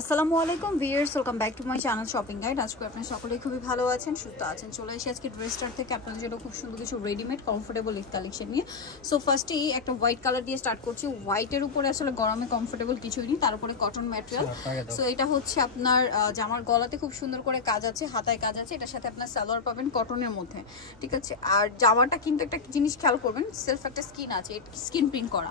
আসসালামু আলাইকুম viewers, welcome back to my channel shopping guide. আজকে আপনারা সকলেই খুবই ভালো আছেন, সুস্থ আছেন। চলে এসে আজকে ড্রেস স্টার থেকে আপনাদের জন্য খুব সুন্দর কিছু রেডিমেড কমফোর্টেবল কালেকশন নিয়ে। সো ফার্স্টেই একটা হোয়াইট কালার দিয়ে স্টার্ট করছি। হোয়াইটের উপরে আসলে গরমে কমফোর্টেবল কিছুই নেই, তার উপরে কটন ম্যাটেরিয়াল। সো এটা হচ্ছে আপনার জামার গলাতে খুব সুন্দর করে কাজ আছে, হাতায় কাজ আছে। এটার সাথে আপনার সালোয়ার পাবেন কটনের মধ্যে, ঠিক আছে। আর জামাটা কিন্তু একটা জিনিস খেয়াল করবেন, সেলফ একটা স্কিন আছে, স্কিন প্রিন্ট করা।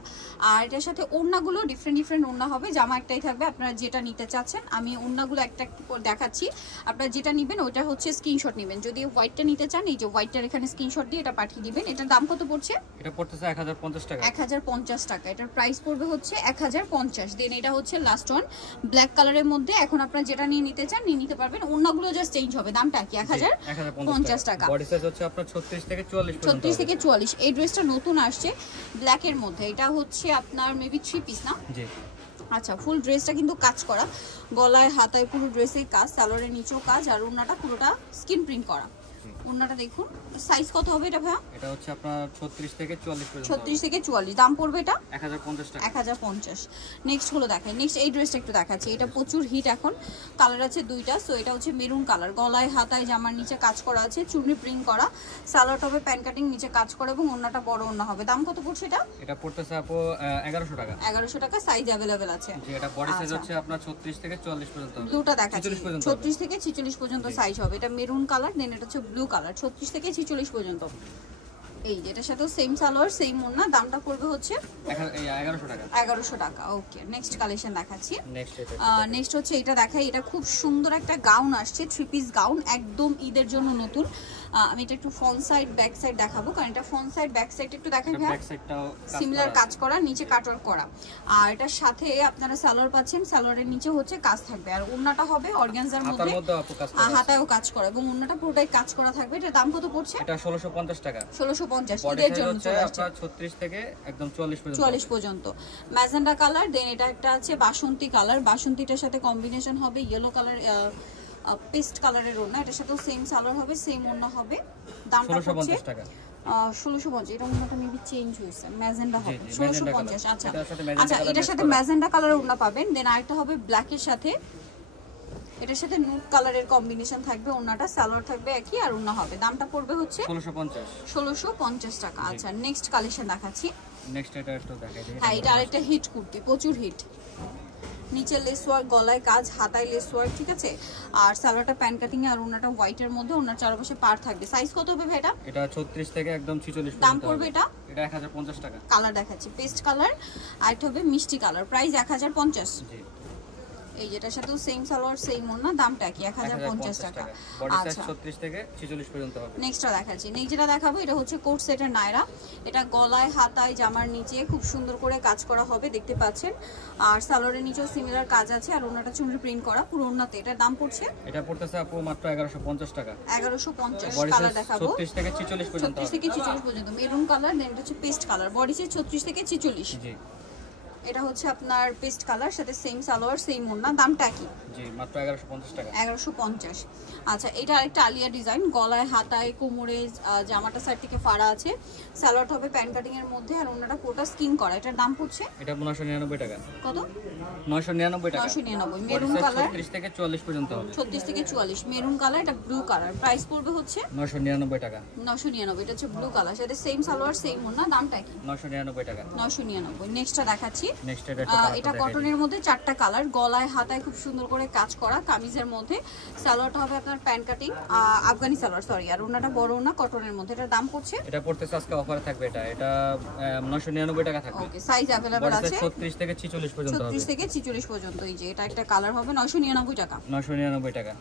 আর এটার সাথে ওড়নাগুলো ডিফারেন্ট ওড়না হবে, জামা একটাই থাকবে। আপনারা যেটা নিতে চাচ্ছেন, আমি ওড়নাগুলো একটা দেখাচ্ছি, আপনারা যেটা নেবেন ওইটা হচ্ছে স্ক্রিনশট নেবেন। যদি হোয়াইটটা নিতে চান, এই যে হোয়াইটটার এখানে স্ক্রিনশট দিয়ে এটা পাঠিয়ে দিবেন। এটার দাম কত পড়ছে? এটা পড়তেছে 1050 টাকা। 1050 টাকা। এটার প্রাইস পড়বে হচ্ছে 1050। দেন এটা হচ্ছে লাস্ট ওয়ান ব্ল্যাক কালারের মধ্যে। এখন আপনারা যেটা নিয়ে নিতে চান নিয়ে নিতে পারবেন। ওড়নাগুলো জাস্ট চেঞ্জ হবে। দামটা কি? 1050 টাকা। বডি সাইজ হচ্ছে আপনার 36 থেকে 44 পর্যন্ত। 36 থেকে 44। এই ড্রেসটা নতুন আসছে ব্ল্যাকের মধ্যে। এটা হচ্ছে আপনার মেবি 3 পিস না? জি। আচ্ছা, ফুল ড্রেসটা কিন্তু কাজ করা, গলায় হাতায় পুরো ড্রেসে কাজ, সালোয়ারের নিচেও কাজ, আর ওড়নাটা পুরোটা স্কিন প্রিন্ট করা। ওড়নাটা দেখুন, সাইজ কত হবে এটা ভাইয়া? এটা হচ্ছে আপনার 36 থেকে 44 পর্যন্ত। 36 থেকে 44। দাম পড়বে এটা 1050 টাকা। 1050। নেক্সট হলো দেখাই। নেক্সট এই ড্রেসটা একটু দেখাচ্ছি। এটা প্রচুর হিট এখন। কালার আছে দুইটা। সো এটা হচ্ছে মেরুন কালার, গলায় হাতায় জামার নিচে কাজ করা আছে, চুন্নি প্রিন্ট করা, সালোয়ার হবে প্যান কাটিং, নিচে কাজ করা এবং ওড়নাটা বড় ওড়না হবে। দাম কত পড়ছে এটা? এটা পড়তেছে আপু 1100 টাকা। 1100 টাকা। সাইজ अवेलेबल আছে। জি। এটা বডি সাইজ হচ্ছে আপনার 36 থেকে 44 পর্যন্ত হবে। দুটো দেখাচ্ছি, 36 থেকে 46 পর্যন্ত সাইজ হবে। এটা মেরুন কালার, দেন এটা হচ্ছে ব্লু কালার, 36 থেকে 46 পর্যন্ত। এই যেটার সাথে সেম সালোয়ার সেম ওড়না। দামটা পড়বে হচ্ছে 1100 টাকা। 1100 টাকা। ওকে, নেক্সট কালেকশন দেখাচ্ছি। নেক্সট হচ্ছে এটা দেখাই। এটা খুব সুন্দর একটা গাউন আসছে, 3 পিস গাউন, একদম ঈদের জন্য নতুন। আমি এটা একটু ফ্রন্ট সাইড ব্যাক সাইড দেখাবো, কারণ এটা ফ্রন্ট সাইড ব্যাক সাইড একটু দেখাই ভাই। ব্যাক সাইডটাও সিমিলার কাজ করা, নিচে কাটওয়ার্ক করা। আর এটার সাথে আপনারা সালোয়ার পাচ্ছেন, সালোয়ারের নিচে হচ্ছে কাজ থাকবে। আর ওড়নাটা হবে অর্গানজার মধ্যে, হাতায়ও কাজ করা এবং ওড়নাটা পুরোটাই কাজ করা থাকবে। এটার দাম কত পড়ছে? এটা 1650 টাকা। 1650 ঈদের জন্য চলে আসছে। আপনার 36 থেকে একদম 44 পর্যন্ত। ম্যাজেন্ডা কালার, দেন এটা একটা আছে বাসন্তী কালার। বাসন্তীটার সাথে কম্বিনেশন হবে ইয়েলো কালার, পেস্ট কালারের ওড়না। এটার সাথে সেম সালোয়ার হবে, সেম ওড়না হবে। দামটা পড়ছে 1650 টাকা। 1650। এটা ওড়নাটা মেবি চেঞ্জ হয়েছে, ম্যাজেন্ডা হবে 1650। আচ্ছা আচ্ছা, এটার সাথে ম্যাজেন্ডা কালার ওড়না পাবেন। দেন আরেকটা হবে ব্ল্যাকের সাথে, এটার সাথে নুড কালারের কম্বিনেশন থাকবে। ওড়নাটা সালোয়ার থাকবে একই, আর ওড়না হবে। দামটা পড়বে হচ্ছে 1650 টাকা। আচ্ছা, নেক্সট কালেকশন দেখাচ্ছি। নেক্সট এটা একটু দেখাই দিই। হ্যাঁ, এটা আরেকটা হিট কুর্তি, প্রচুর হিট। নিচে লেস ওয়ার্ক, গলায় কাজ, হাতায় লেস ওয়ার্ক, ঠিক আছে। আর সালোয়ারটা প্যান কাটিং এ, আর ওড়নাটা হোয়াইটের মধ্যে, ওড়নার চারপাশে পার থাকবে। সাইজ কত হবে ভাই এটা? এটা 36 থেকে একদম 46 পর্যন্ত। দাম পড়বে এটা? এটা 1050 টাকা। কালার দেখাচ্ছি, পেস্ট কালার, আর এটা হবে মিষ্টি কালার। প্রাইস 1050। জি। এই যেটার সাথেও সেম সালোয়ার সেম ওড়না, দামটা কি? 1050 টাকা। বডি সাইজ 36 থেকে 46 পর্যন্ত হবে। নেক্সটটা দেখাচ্ছি। নেক্সট যেটা দেখাবো এটা হচ্ছে কোট সেটের নায়রা। এটা গলায় হাতায় জামার নিচে খুব সুন্দর করে কাজ করা হবে, দেখতে পাচ্ছেন। আর সালোয়ারের নিচেও সিমিলার কাজ আছে, আর ওড়নাটা চুনরি প্রিন্ট করা পুরো ওড়নাতে। এটার দাম পড়ছে? এটা পড়তেছে আপু মাত্র 1150 টাকা। 1150। কালার দেখাবো 36 থেকে 46 পর্যন্ত। 36 থেকে 46 পর্যন্ত। মেরুন কালার, দেন এটা হচ্ছে পেস্ট কালার। বডি সাইজ 36 থেকে 46। জি। এটা হচ্ছে আপনার পেস্ট কালার, সাথে সেম সালোয়ার সেম ওড়না। দামটা কি? জি, মাত্র 1150 টাকা। 1150। আচ্ছা, এটা আরেকটা আলিয়া ডিজাইন, গলায় হাতায় কোমরে জামাটা সাইড থেকে ফাড়া আছে, সালোয়ার হবে প্যান কাটিং এর মধ্যে, আর ওড়নাটা পুরোটা স্কিন করা। এটার দাম পড়ছে? এটা 999 টাকা। কত? 999 টাকা। 999। মেরুন কালার, 36 থেকে 44 পর্যন্ত হবে। 36 থেকে 44। মেরুন কালার, এটা ব্লু কালার। প্রাইস পড়বে হচ্ছে 999 টাকা। 999। এটা হচ্ছে ব্লু কালার, সাথে সেম সালোয়ার সেম ওড়না। দামটা কি? 999 টাকা। 999। নেক্সটটা দেখাচ্ছি। নেক্সট এটা কটনের মধ্যে 4টা কালার, গলায় হাতায় খুব সুন্দর করে কাজ করা, কামিজের মধ্যে। সালোয়ারটা হবে আপনার pant cutting, Afghani salwar sorry, আর ওড়নাটা বড় ওড়না কটনের মধ্যে। এটার দাম পড়ছে? এটা পড়তেছে আজকে অফারে থাকবে, এটা 999 টাকা থাকবে। ওকে, সাইজ अवेलेबल আছে 36 থেকে 46 পর্যন্ত হবে। 36 থেকে 46 পর্যন্ত। এই যে এটা একটা কালার হবে 999 টাকা। 999 টাকা।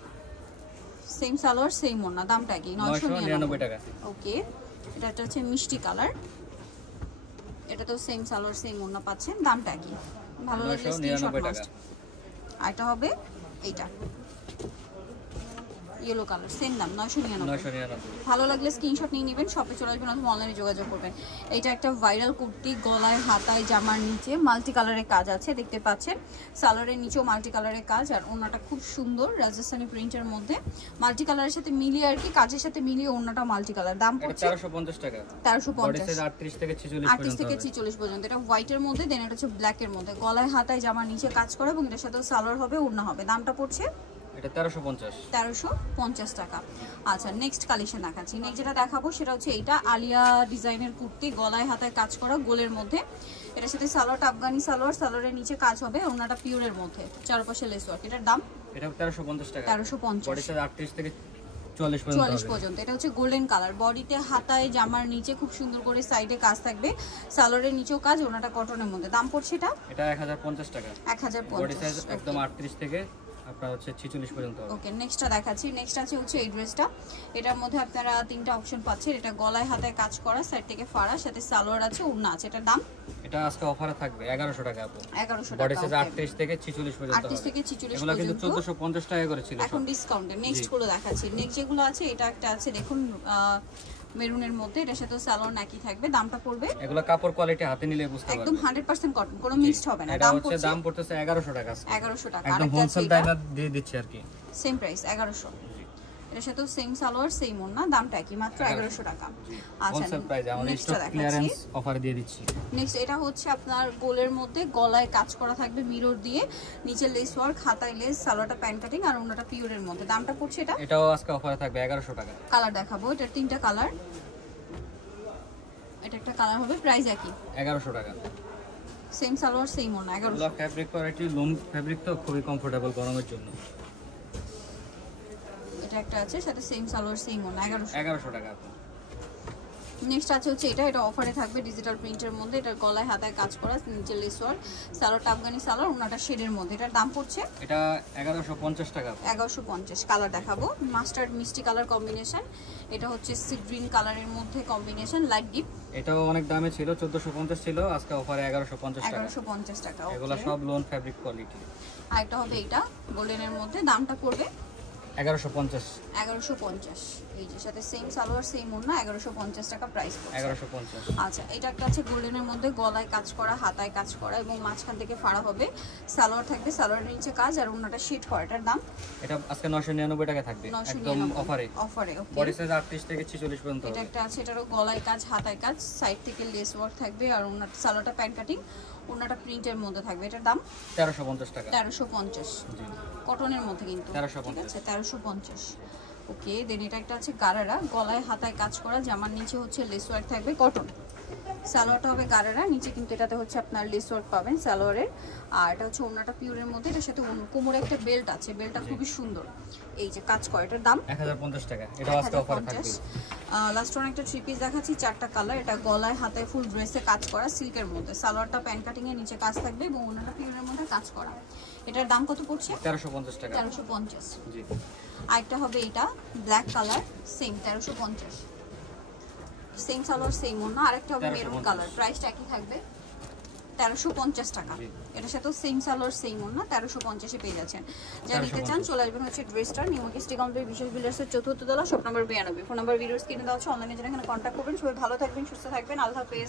সেম সালোয়ার সেম ওড়না। দামটা কি? 999 টাকা। ওকে, এটা হচ্ছে মিষ্টি কালার। এটা তো সেম সালোয়ার সেম ওড়না পাচ্ছেন। দামটা কি? ভালো লাগলে স্ক্রিনশট মাস্ট। আর এটা হবে এইটা ইয়েলো কালার, সেম দাম 999। 999। ভালো লাগলে স্ক্রিনশট নিয়ে নেবেন, শপে চলে আসবেন অথবা অনলাইনে যোগাযোগ করবেন। এটা একটা ভাইরাল কুর্তি, গলায় হাতায় জামার নিচে মাল্টি কালারের কাজ আছে দেখতে পাচ্ছেন, সালোয়ারের নিচেও মাল্টি কালারের কাজ, আর ওড়নাটা খুব সুন্দর রাজস্থানি প্রিন্টের মধ্যে মাল্টি কালারের সাথে মিলিয়ে আর কি, কাজের সাথে মিলিয়ে ওড়নাটা মাল্টি কালার। দাম পড়ছে 1350 টাকা। 1350, 38 থেকে 46 38 থেকে 46 পর্যন্ত। এটা হোয়াইটের মধ্যে, দেন এটা হচ্ছে ব্ল্যাকের মধ্যে, গলায় হাতায় জামার নিচে কাজ করা এবং এটার সাথেও সালোয়ার হবে, ওড়না হবে। দামটা পড়ছে এটা 1350। 1350 টাকা। আচ্ছা নেক্সট কালেকশন দেখাচ্ছি। নেক্সট যেটা দেখাবো সেটা হচ্ছে এইটা আলিয়া ডিজাইনের কুর্তি, গলায় হাতায় কাজ করা গোলের মধ্যে, এটার সাথে সালোয়ারটা আফগানি সালোয়ার, সালোয়ারের নিচে কাজ হবে, ওনাটা পিওরের মধ্যে, চারপাশে লেস ওয়ার্ক। এটার দাম এটা 1350 টাকা। 1350, বডি সাইজ 38 থেকে 44 পর্যন্ত। এটা হচ্ছে গোল্ডেন কালার, বডিতে হাতায় জামার নিচে খুব সুন্দর করে সাইডে কাজ থাকবে, সালোয়ারের নিচেও কাজ, ওনাটা কটনের মধ্যে। দাম পড়ছে এটা 1050 টাকা। 1050, বডি সাইজ একদম 38 থেকে আপনার হচ্ছে 46 পর্যন্ত হবে। ওকে নেক্সটটা দেখাচ্ছি। নেক্সট আছে হচ্ছে এই ড্রেসটা, এটার মধ্যে আপনারা তিনটা অপশন পাচ্ছেন। এটা গলায় হাতায় কাজ করা, সাইড থেকে ফাড়া, সাথে সালোয়ার আছে, ওড়না আছে। এটার দাম এটা আজকে অফারে থাকবে 1100 টাকা আপু। 1100 বডি টাকা। সাইজ 38 থেকে 46 পর্যন্ত হবে। 38 থেকে 46 এগুলো কিন্তু পর্যন্ত 1450 টাকা করে ছিল এখন ডিসকাউন্টে। নেক্সট গুলো দেখাচ্ছি। নেক্সট যেগুলো আছে, এটা একটা আছে দেখুন মেরুনের মধ্যে, এটার সাথে সালোয়ার একই থাকবে। দামটা পড়বে, এগুলো কাপড় কোয়ালিটি হাতে নিলে বুঝতে পারবেন, একদম 100% কটন, কোনো মিক্সড হবে না। এটা হচ্ছে দাম পড়তেছে 1100 টাকা। 1100 টাকা। একদম হোলসেল দামে দিয়ে দিচ্ছি আর কি, সেম প্রাইস 1100। এর সাথে সেম সালোয়ার সেম ওড়না, দামটা কি মাত্র 1100 টাকা। আচ্ছা হোলসেল প্রাইস আমাদের নেক্সট স্টক ক্লিয়ারেন্স অফারে দিয়ে দিচ্ছি। নেক্সট এটা হচ্ছে আপনার গোলের মধ্যে, গলায় কাজ করা থাকবে মিরর দিয়ে, নিচে লেস ওয়ার্ক, হাতায় লেস, সালোয়ারটা প্যান কাটিং আর ওড়নাটা পিওরের মধ্যে। দামটা পড়ছে এটাও আজকে অফারে থাকবে 1100 টাকা। কালার দেখাবো, এটার তিনটা কালার, এটা একটা কালার হবে, প্রাইস একই 1100 টাকা। সেম সালোয়ার সেম ওড়না 1100। ফ্যাব্রিক কোয়ালিটি লোন ফ্যাব্রিক তো খুবই কমফোর্টেবল গরমের জন্য। এটা একটা আছে, সাথে সেম সালোয়ার সেম ওড়না 1100 টাকা। নেক্সট আছে হচ্ছে এটা অফারে থাকবে ডিজিটাল প্রিন্টের মধ্যে, এটা গলায় হাতায় কাজ করা, নিচে লেস ওয়ার্ক, সালোয়ারটা আফগানি সালোয়ার, ওনাটা শেডের মধ্যে। এটার দাম পড়ছে এটা 1150 টাকা। 1150। কালার দেখাবো, মাস্টার্ড মিষ্টি কালার কম্বিনেশন, এটা হচ্ছে সি গ্রিন কালারের মধ্যে কম্বিনেশন, লাইট ডিপ। এটাও অনেক দামে ছিল, 1450 ছিল, আজকে অফারে 1150 টাকা। 1150 টাকা। এগুলো সব লোন ফ্যাব্রিক কোয়ালিটি। আর একটা হবে এটা গোল্ডেনের মধ্যে, দামটা পড়বে 1150। 1150। এই যে সাথে সেম সালোয়ার সেম ওড়না, 1150 টাকা প্রাইস পড়ছে। 1150। আচ্ছা এটা একটা আছে গোল্ডেনের মধ্যে, গলায় কাজ করা, হাতায় কাজ করা এবং মাঝখান থেকে ফাড়া হবে, সালোয়ার থাকবে, সালোয়ারের নিচে কাজ আর ওড়নাটা শেড করা। এটার দাম এটা আজকে 999 টাকা থাকবে একদম অফারে। অফারে ওকে। বডি সাইজ 38 থেকে 46 পর্যন্ত। এটা একটা আছে, এটারও গলায় কাজ, হাতায় কাজ, সাইড থেকে লেস ওয়ার্ক থাকবে আর ওড়নাটা সালোয়ারটা প্যান কাটিং, ওড়নাটা প্রিন্টের মধ্যে থাকবে। এটার দাম 1350 টাকা। 1350, জি কটনের মধ্যে কিন্তু 1350। ঠিক আছে 1350। ওকে দেন এটা একটা আছে গারারা, গলায় হাতায় কাজ করা, জামার নিচে হচ্ছে লেস ওয়ার্ক থাকবে, কটন, সালোয়ারটা হবে গারারা, নিচে কিন্তু এটাতে হচ্ছে আপনার লেস ওয়ার্ক পাবেন সালোয়ারের, আর এটা হচ্ছে ওড়নাটা পিওরের মধ্যে, এটার সাথে কোমরে একটা বেল্ট আছে, বেল্টটা খুবই সুন্দর, এই যে কাজ করে। এটার দাম 1050 টাকা। এটা আজকে অফারে থাকবে। লাস্ট ওয়ান একটা থ্রি পিস দেখাচ্ছি, চারটা কালার, এটা গলায় হাতায় ফুল ড্রেসে কাজ করা সিল্কের মধ্যে, সালোয়ারটা প্যান কাটিং এর নিচে কাজ থাকবে এবং ওড়নাটা পিওরের মধ্যে কাজ করা। এটার দাম কত পড়ছে? 1350 টাকা। 1350। জি আরেকটা হবে এটা black colour, same 1350, same salwar same ওড়না। আরেকটা হবে মেরুন কালার, প্রাইসটা একই থাকবে 1350 টাকা। এটার সাথেও সেম সালোয়ার সেম ওড়না, 1350 এ পেয়ে যাচ্ছেন। যারা নিতে চান চলে আসবেন হচ্ছে ড্রেসটার নিউমার্কেট স্টে কমপ্লেক্স বিশেষ বিল্ডার্সের চতুর্থ তলা, shop number 92। Phone number videos কিনে দেওয়া হচ্ছে, অনলাইনে যারা এখানে কন্ট্যাক্ট করবেন। সবাই ভালো থাকবেন, সুস্থ থাকবেন, আল্লাহ হাফেজ।